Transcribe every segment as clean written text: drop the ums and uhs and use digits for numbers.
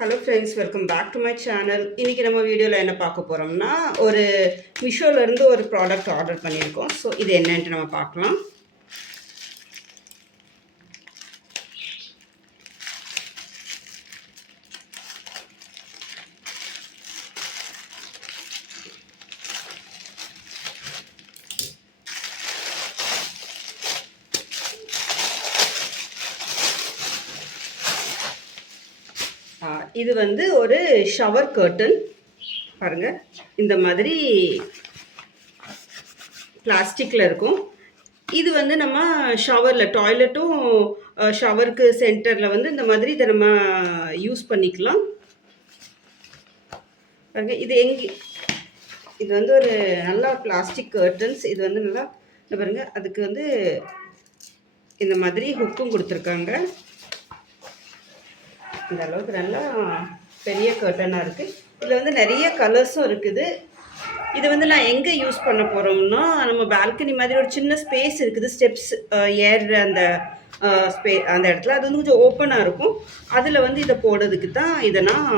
Hello friends, welcome back to my channel. இன்றைக்கி நம்ம வீடியோவில் என்ன பார்க்க போகிறோம்னா, ஒரு மீஷோலேருந்து ஒரு ப்ராடக்ட் ஆர்டர் பண்ணியிருக்கோம். ஸோ இது என்னன்ட்டு நம்ம பார்க்கலாம். இது வந்து ஒரு ஷவர் கர்டன் பாருங்கள். இந்த மாதிரி பிளாஸ்டிக்கில் இருக்கும். இது வந்து நம்ம ஷவரில் டாய்லெட்டும் ஷவருக்கு சென்டரில் வந்து இந்த மாதிரி இதை நம்ம யூஸ் பண்ணிக்கலாம். பாருங்கள், இது வந்து ஒரு நல்லா பிளாஸ்டிக் கர்டன்ஸ். இது வந்து நல்லா பாருங்கள், அதுக்கு வந்து இந்த மாதிரி ஹுக்கும் கொடுத்துருக்காங்க. இந்த அளவுக்கு நல்லா பெரிய கர்டனாக இருக்குது. இதில் வந்து நிறைய கலர்ஸும் இருக்குது. இது வந்து நான் எங்கே யூஸ் பண்ண போகிறோம்னா, நம்ம பால்கனி மாதிரி ஒரு சின்ன ஸ்பேஸ் இருக்குது, ஸ்டெப்ஸ் ஏறுற அந்த அந்த இடத்துல. அது வந்து கொஞ்சம் ஓப்பனாக இருக்கும். அதில் வந்து இதை போடுறதுக்கு தான் இதை நான்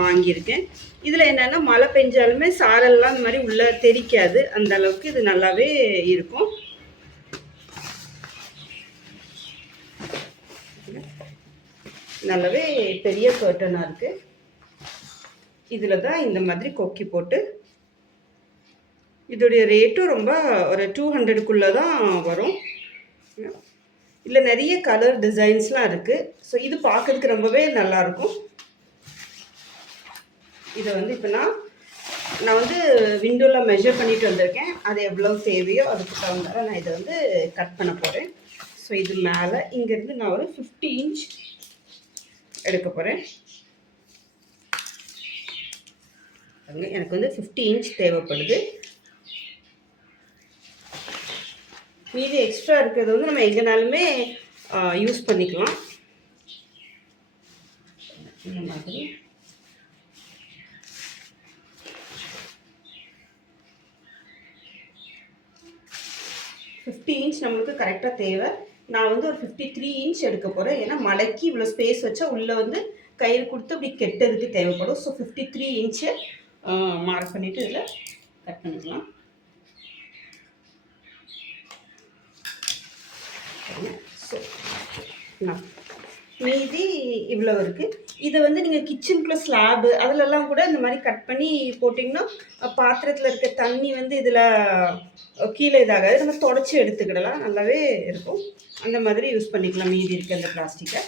வாங்கியிருக்கேன். இதில் என்னென்னா, மழை பெஞ்சாலுமே சாரல்லாம் இந்த மாதிரி உள்ளே தெரிக்காது. அந்த அளவுக்கு இது நல்லாவே இருக்கும். நல்லாவே பெரிய கர்டனாக இருக்குது. இதில் தான் இந்த மாதிரி கொக்கி போட்டு, இதோடைய ரேட்டும் ரொம்ப ஒரு 200க்குள்ளே தான் வரும். இல்லை நிறைய கலர் டிசைன்ஸ்லாம் இருக்குது. ஸோ இது பார்க்கறதுக்கு ரொம்பவே நல்லாயிருக்கும். இதை வந்து இப்போ நான் வந்து விண்டோவில் மெஷர் பண்ணிட்டு வந்திருக்கேன். அது எவ்வளோ தேவையோ அதுக்கு தகுந்தால நான் இதை வந்து கட் பண்ண போகிறேன். ஸோ இது மேலே இங்கேருந்து நான் ஒரு 50 இன்ச் எடுக்க போகிறேன். எனக்கு வந்து 50 இன்ச் தேவைப்படுது. மீதி எக்ஸ்ட்ரா இருக்கிறது வந்து நம்ம எங்கேனாலுமே யூஸ் பண்ணிக்கலாம். இந்த மாதிரி ஃபிஃப்டி இன்ச் நம்மளுக்கு கரெக்டாக தேவை. நான் வந்து ஒரு 53 இன்ச் எடுக்க போகிறேன். ஏன்னா மலைக்கு இவ்வளோ ஸ்பேஸ் வச்சா உள்ளே வந்து கையில் கொடுத்து அப்படி கெட்டதுக்கு தேவைப்படும். ஸோ 53 இன்ச்சை மார்க் பண்ணிவிட்டு இதில் கட் பண்ணிக்கலாம். ஸோ மீதி இவ்வளோ இருக்குது. இதை வந்து நீங்கள் கிச்சனுக்குள்ளே ஸ்லாபு அதிலெல்லாம் கூட இந்த மாதிரி கட் பண்ணி போட்டிங்கன்னா பாத்திரத்தில் இருக்க தண்ணி வந்து இதில் கீழே இதாகாது. நம்ம தொடச்சி எடுத்துக்கிடலாம், நல்லாவே இருக்கும். அந்த மாதிரி யூஸ் பண்ணிக்கலாம் மீதி இருக்க அந்த பிளாஸ்டிக்கை.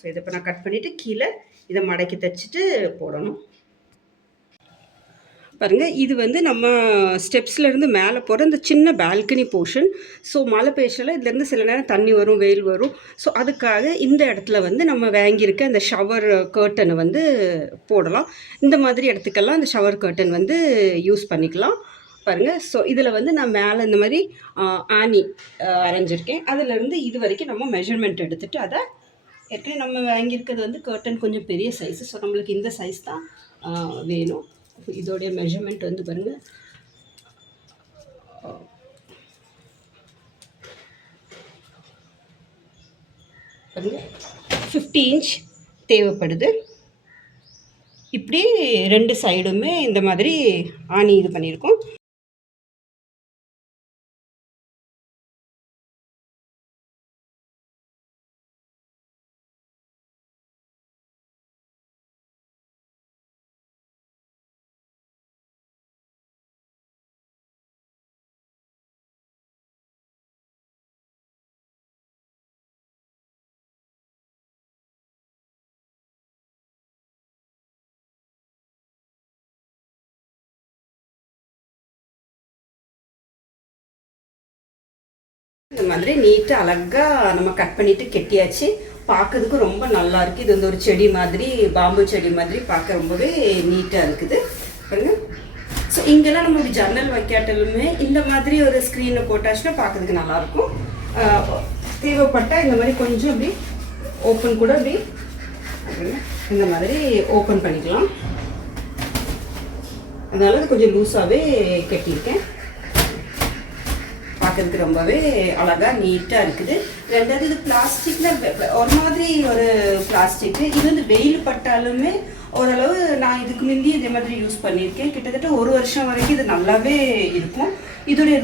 ஸோ இதை இப்போ நான் கட் பண்ணிவிட்டு கீழே இதை மடக்கி தைச்சிட்டு போடணும். பாருங்கள், இது வந்து நம்ம ஸ்டெப்ஸ்லேருந்து மேலே போகிற இந்த சின்ன பால்கனி போர்ஷன். ஸோ மழை பெய்யல இதுலேருந்து சில நேரம் தண்ணி வரும், வெயில் வரும். ஸோ அதுக்காக இந்த இடத்துல வந்து நம்ம வாங்கியிருக்க அந்த ஷவர் கர்ட்டனை வந்து போடலாம். இந்த மாதிரி இடத்துக்கெல்லாம் இந்த ஷவர் கர்ட்டன் வந்து யூஸ் பண்ணிக்கலாம். பாருங்கள், ஸோ இதில் வந்து நான் மேலே இந்த மாதிரி ஆணி அரைஞ்சிருக்கேன். அதிலேருந்து இது வரைக்கும் நம்ம மெஷர்மெண்ட் எடுத்துகிட்டு அதை ஏற்கனவே நம்ம வாங்கியிருக்கிறது வந்து கர்ட்டன் கொஞ்சம் பெரிய சைஸு. ஸோ நம்மளுக்கு இந்த சைஸ் தான் வேணும். இதோடைய மெஷர்மெண்ட் வந்து பாருங்கள், பாருங்கள் 50 இன்ச் தேவைப்படுது. இப்படி 2 சைடுமே இந்த மாதிரி ஆணி இது பண்ணியிருக்கோம். இந்த மாதிரி நீட்டாக அழகாக நம்ம கட் பண்ணிவிட்டு கெட்டியாச்சு. பார்க்கறதுக்கு ரொம்ப நல்லா இருக்குது. இது வந்து ஒரு செடி மாதிரி, பாம்பு செடி மாதிரி பார்க்க ரொம்பவே நீட்டாக இருக்குது பாருங்க. ஸோ இங்கெல்லாம் நம்ம இப்படி ஜன்னல் வைக்காட்டாலுமே இந்த மாதிரி ஒரு ஸ்க்ரீனை போட்டாச்சுன்னா பார்க்கறதுக்கு நல்லாயிருக்கும். தேவைப்பட்டால் இந்த மாதிரி கொஞ்சம் அப்படி ஓப்பன் கூட அப்படி இந்த மாதிரி ஓப்பன் பண்ணிக்கலாம். அதனால அது கொஞ்சம் லூஸாகவே கட்டியிருக்கேன். பார்க்கறதுக்கு ரொம்பவே அழகாக நீட்டாக இருக்குது. ரெண்டாவது இது பிளாஸ்டிக்கில் ஒரு மாதிரி ஒரு பிளாஸ்டிக்கு. இது வந்து வெயில் பட்டாலுமே ஓரளவு நான் இதுக்கு முந்தி இதே மாதிரி யூஸ் பண்ணியிருக்கேன். கிட்டத்தட்ட 1 வருஷம் வரைக்கும் இது நல்லாவே இருக்கும். இதோடைய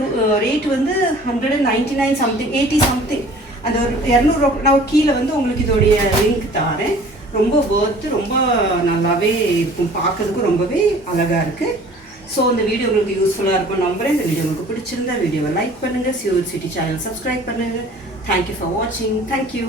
ரேட் வந்து 199 சம்திங், 80 சம்திங். அந்த ஒரு 200 நான் கீழே வந்து உங்களுக்கு இதோடைய லிங்க் தரேன். ரொம்ப ஒர்த்து, ரொம்ப நல்லாவே இருக்கும், பார்க்கறதுக்கும் ரொம்பவே அழகாக இருக்குது. ஸோ இந்த வீடியோ உங்களுக்கு யூஸ்ஃபுல்லாக இருக்கும் நம்புறேன். இந்த வீடியோ உங்களுக்கு பிடிச்சிருந்தா வீடியோவை லைக் பண்ணுங்கள், சியூர் சிட்டி சேனல் சப்ஸ்கிரைப் பண்ணுங்கள். தேங்க்யூ ஃபார் வாட்சிங். தேங்க்யூ.